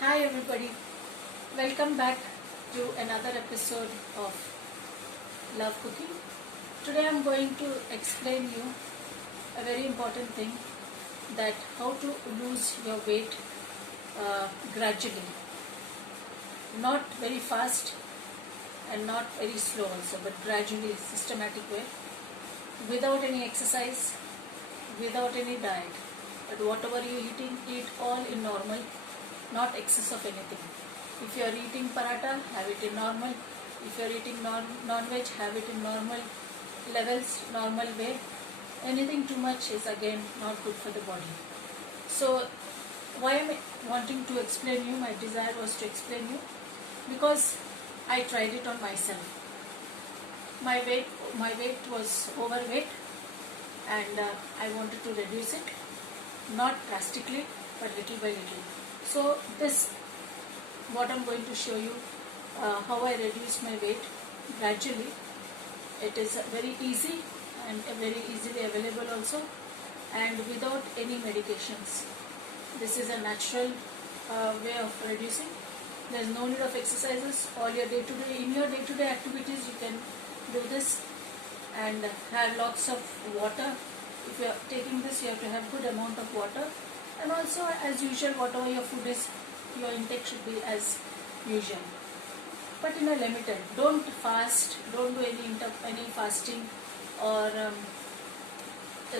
Hi everybody, welcome back to another episode of Love Cooking. Today I'm going to explain you a very important thing, that how to lose your weight gradually, not very fast and not very slow also, but gradually, systematic way, without any exercise, without any diet, but whatever you eating, eat all in normal, not excess of anything. If you are eating paratha, have it in normal. If you are eating non-veg, have it in normal levels, normal way. Anything too much is again not good for the body. So why am I wanting to explain you? My desire was to explain you because I tried it on myself. My weight was overweight, and I wanted to reduce it, not drastically, but little by little. So this, what I'm going to show you, how I reduce my weight gradually. It is very easy and very easily available also, and without any medications. This is a natural way of reducing. There is no need of exercises. All your in your day-to-day activities you can do this, and have lots of water. If you are taking this, you have to have good amount of water, and also as usual, whatever your food is, your intake should be as usual, but in a limited. Don't fast, don't do any fasting, or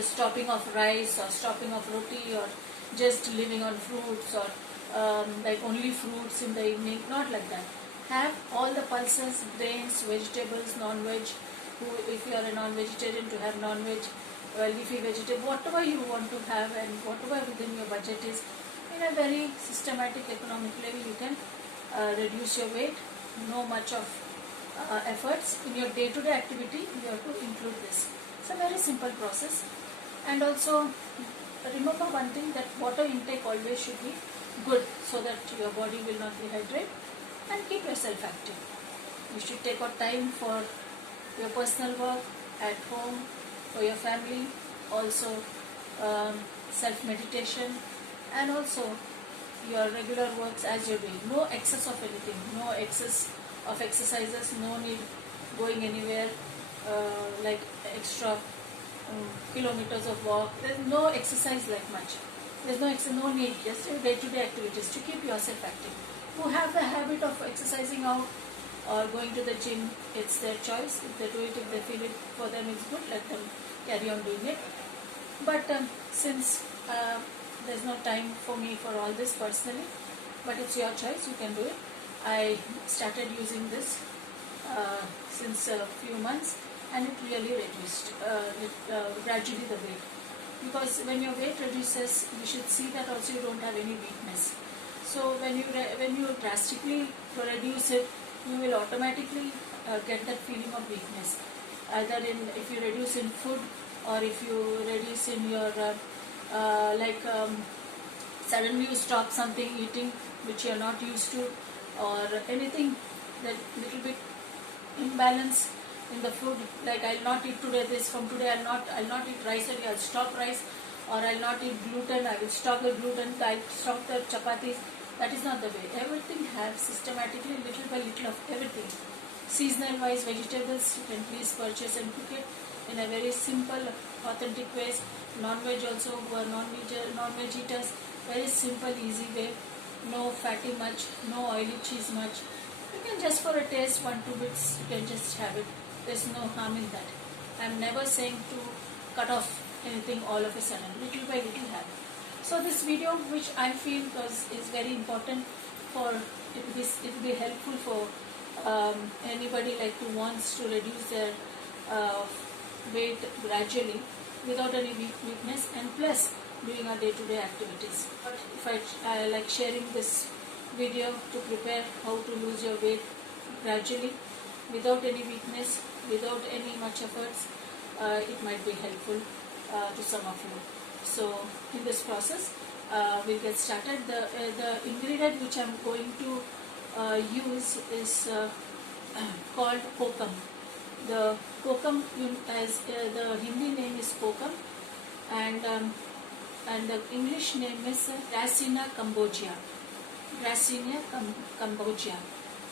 stopping of rice, or stopping of roti, or just living on fruits, or like only fruits in the evening. Not like that. Have all the pulses, grains, vegetables, non-veg. If you are a non-vegetarian, to have non-veg, leafy vegetable, whatever you want to have, and whatever within your budget is, in a very systematic, economic level, you can reduce your weight. No much of efforts in your day-to-day activity. You have to include this. It's a very simple process. And also remember one thing, that water intake always should be good, so that your body will not dehydrate, and keep yourself active. You should take out time for your personal work at home, for your family, also self-meditation, and also your regular works as you're doing. No excess of anything, no excess of exercises, no need going anywhere like extra kilometers of walk. There's no exercise like much. There's no need, just your day-to-day activities to keep yourself active. Who have the habit of exercising out or going to the gym, it's their choice. If they do it, if they feel it for them is good, let them carry on doing it. But since there's no time for me for all this personally, but it's your choice, you can do it. I started using this since a few months, and it really reduced gradually the weight. Because when your weight reduces, you should see that also you don't have any weakness. So when you drastically reduce it, you will automatically get that feeling of weakness. Either if you reduce in food, or if you reduce in your suddenly you stop something eating which you are not used to, or anything that little bit imbalance in the food, like I'll not eat today this, from today I'll not eat rice, and I'll stop rice, or I'll not eat gluten, I will stop the gluten, I'll stop the chapatis. That is not the way. Everything have systematically, little by little of everything. Seasonal wise vegetables, you can please purchase and cook it in a very simple, authentic ways. Non-veg also, who are non-veg eaters, very simple, easy way. No fatty much, no oily cheese much. You can just for a taste, 1-2 bits, you can just have it. There's no harm in that. I'm never saying to cut off anything all of a sudden. Little by little have. So this video, which I feel is very important, for it will be helpful for anybody like who wants to reduce their weight gradually without any weakness, and plus doing our day-to-day activities. But if I like sharing this video to prepare how to lose your weight gradually without any weakness, without any much efforts, it might be helpful to some of you. So in this process, we'll get started. The ingredient which I'm going to use is called kokum. The kokum, as the Hindi name is kokum, and the English name is Dracaena cambogia. Gracinia cambogia.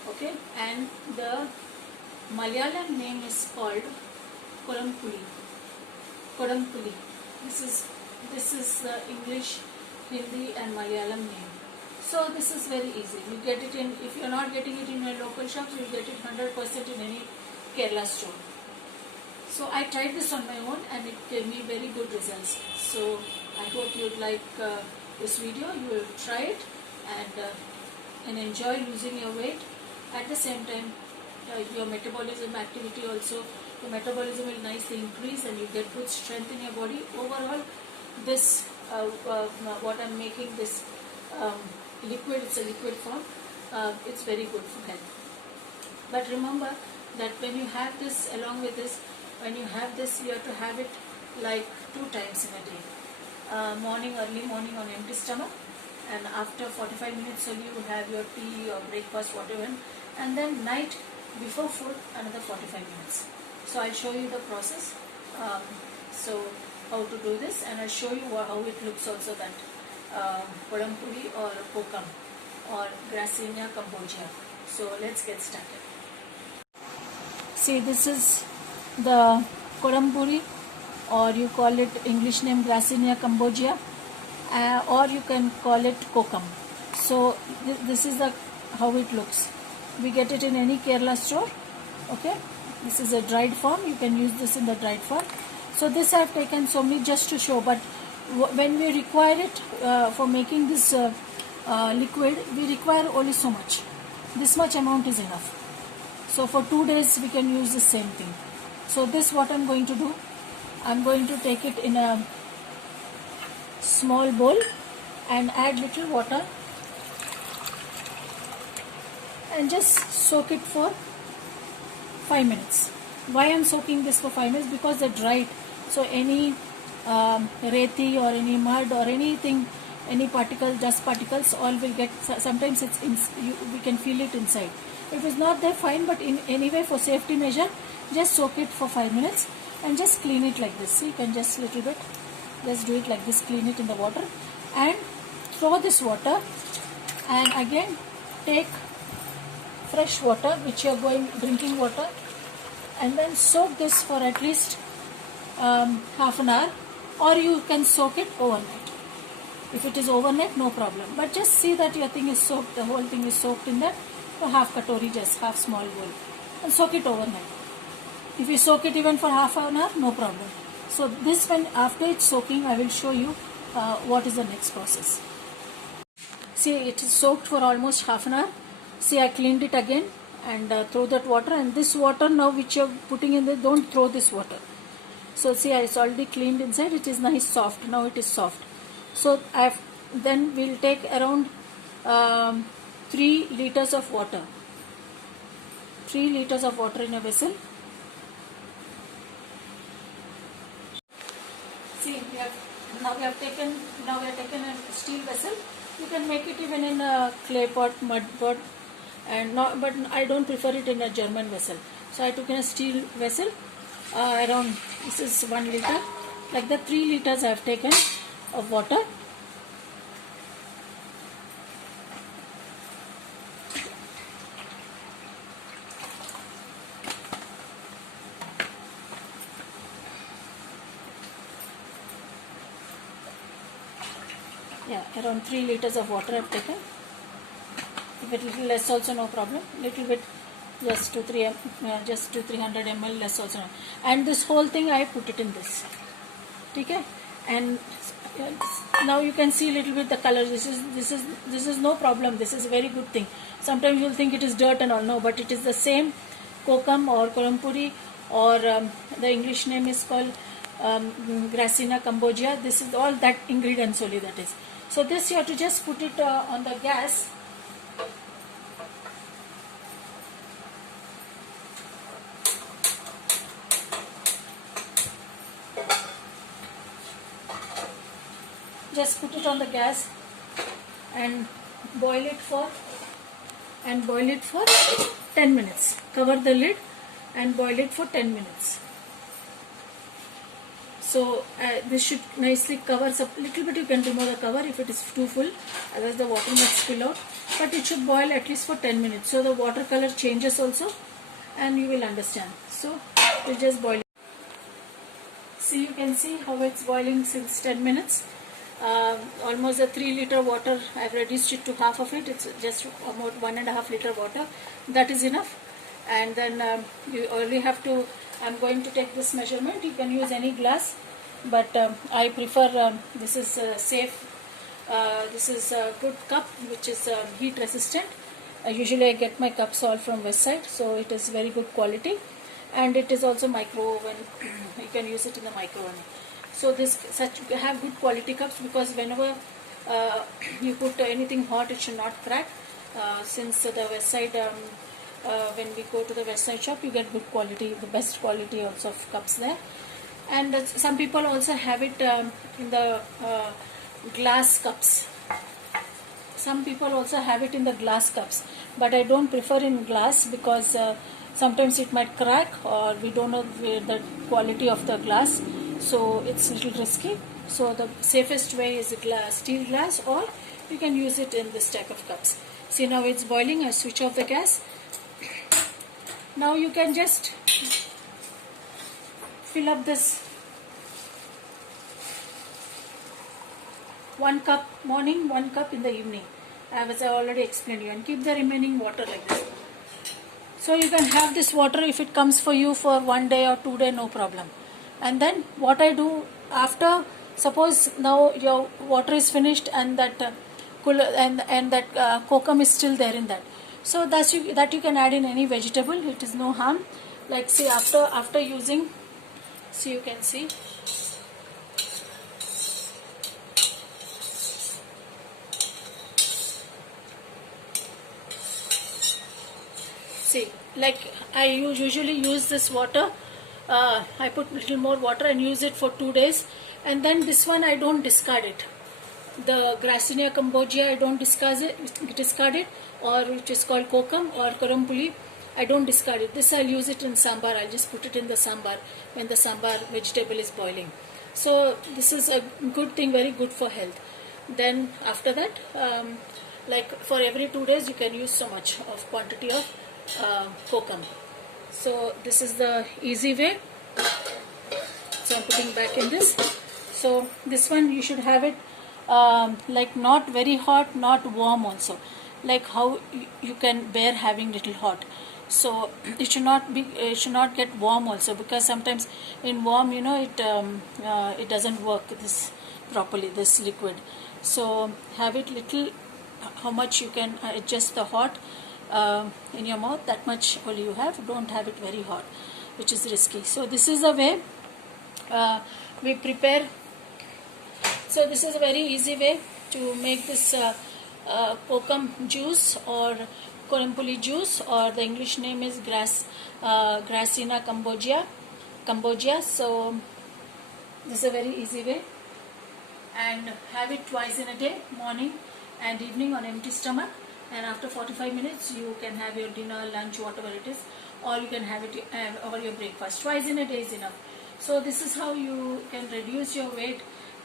Okay, and the Malayalam name is called Kodampuli. Kodampuli. This is the English, Hindi and Malayalam name. So this is very easy. You get it in, if you are not getting it in your local shops, you get it 100% in any Kerala store. So I tried this on my own and it gave me very good results. So I hope you would like this video. You will try it and enjoy losing your weight. At the same time, your metabolism activity also, your metabolism will nicely increase and you get good strength in your body. Overall, this what I'm making, this liquid, it's a liquid form, it's very good for health. But remember that when you have this, along with this, when you have this, you have to have it like 2 times in a day. Morning, early morning on empty stomach, and after 45 minutes only you have your tea or breakfast, whatever, and then night before food another 45 minutes. So I'll show you the process, so how to do this, and I'll show you how it looks also, that Kodampuli or Kokam or Gracinia cambogia. So let's get started. See, this is the Kodampuli, or you call it English name Gracinia cambogia, or you can call it Kokam. So this is the how it looks. We get it in any Kerala store. Okay, this is a dried form. You can use this in the dried form. So this I have taken so many just to show, but when we require it for making this liquid, we require only so much. This much amount is enough. So for 2 days we can use the same thing. So this what I'm going to do, I'm going to take it in a small bowl and add little water and just soak it for 5 minutes. Why I'm soaking this for 5 minutes? Because they're dried. So any reti or any mud or anything, any particles, dust particles, all will get, sometimes it's we can feel it inside. If it's not there, fine, but anyway, for safety measure, just soak it for 5 minutes and just clean it like this. See, you can just little bit, just do it like this, clean it in the water and throw this water, and again take fresh water which you are drinking water, and then soak this for at least half an hour, or you can soak it overnight. If it is overnight, no problem, but just see that your thing is soaked, the whole thing is soaked in that. So half katori, just half small bowl, and soak it overnight. If you soak it even for half an hour, no problem. So this, when after it's soaking, I will show you what is the next process. See, it is soaked for almost half an hour. See, I cleaned it again and throw that water, and this water now which you're putting in there, don't throw this water. So see, it's already cleaned inside, it is nice soft, now it is soft. So then we'll take around 3 liters of water. 3 liters of water in a vessel. See, now we have taken a steel vessel. You can make it even in a clay pot, mud pot, but I don't prefer it in a German vessel. So I took in a steel vessel, around, this is 1 liter, like the 3 liters I have taken of water. Yeah, around 3 liters of water I have taken. If it little less also, no problem. Little bit, just to 300 ml less also. And this whole thing I put it in this. Okay? And now you can see a little bit the color. This is no problem. This is a very good thing. Sometimes you'll think it is dirt and all. No, but it is the same Kokam or Kodampuli, or the English name is called Gracinia cambogia. This is all that ingredients only, that is. So this you have to just put it on the gas. Just put it on the gas and boil it for 10 minutes. Cover the lid and boil it for 10 minutes. So this should nicely covers up little bit. You can remove the cover if it is too full, otherwise the water might spill out. But it should boil at least for 10 minutes. So the water color changes also, and you will understand. So we'll just boil. See, you can see how it's boiling since 10 minutes. Almost a 3 liter water, I've reduced it to half of it. It's just about 1.5 liter water. That is enough. And then you only have to, I'm going to take this measurement. You can use any glass, but I prefer, this is safe. This is a good cup which is heat resistant. Usually I get my cups all from Westside, so it is very good quality. And it is also micro oven. You can use it in the micro oven. So this have good quality cups, because whenever you put anything hot, it should not crack. Since the Westside, when we go to the Westside shop, you get good quality, the best quality also of cups there. And some people also have it in the glass cups. Some people also have it in the glass cups, but I don't prefer in glass, because sometimes it might crack, or we don't know the quality of the glass, so it's a little risky. So the safest way is steel glass, or you can use it in this type of cups. See, now it's boiling. I switch off the gas. Now you can just fill up this 1 cup morning, 1 cup in the evening, as I already explained you, and keep the remaining water like this. So you can have this water if it comes for you for 1 day or 2 days, no problem. And then what I do after, suppose now your water is finished and that kokum is still there in that. So that you can add in any vegetable. It is no harm. Like, see, after using, so you can see. See, like I usually use this water. I put little more water and use it for 2 days, and then this one I don't discard it. The Gracina cambogia, I don't discard it, or which is called kokum or karampuli, I don't discard it. This I'll use it in sambar. I'll just put it in the sambar when the sambar vegetable is boiling. So this is a good thing, very good for health. Then after that, like for every 2 days, you can use so much of quantity of kokum. So this is the easy way. So I'm putting back in this. So this one you should have it like not very hot, not warm also, like how you can bear having little hot. So it should not get warm also, because sometimes in warm, it doesn't work this properly, this liquid. So have it little, how much you can adjust the hot in your mouth, that much only you have. Don't have it very hot, which is risky. So this is the way we prepare. So this is a very easy way to make this kokum juice or karampuli juice, or the English name is Gracina cambogia. So this is a very easy way, and have it twice in a day, morning and evening on empty stomach. And after 45 minutes you can have your dinner, lunch, whatever it is, or you can have it over your breakfast. Twice in a day is enough. So this is how you can reduce your weight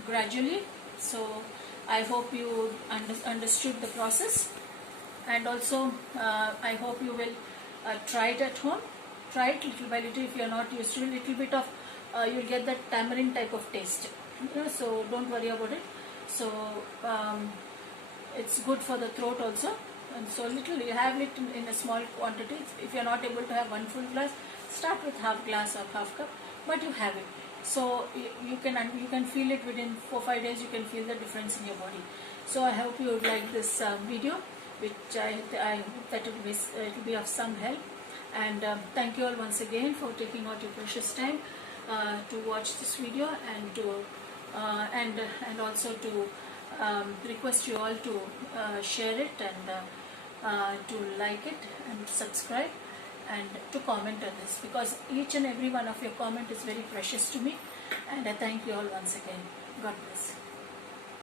gradually. So I hope you understood the process, and also I hope you will try it at home. Try it little by little. If you are not used to it, little bit of you'll get that tamarind type of taste. So don't worry about it. So it's good for the throat also. And so little, you have it in a small quantity. If you are not able to have 1 full glass, start with half glass or half cup, but you have it. So you can feel it within 4-5 days. You can feel the difference in your body. So I hope you would like this video, which I hope that it will be of some help. And thank you all once again for taking out your precious time to watch this video, and to and also to request you all to share it, and to like it and subscribe, and to comment on this, because each and every one of your comment is very precious to me, and I thank you all once again. God bless.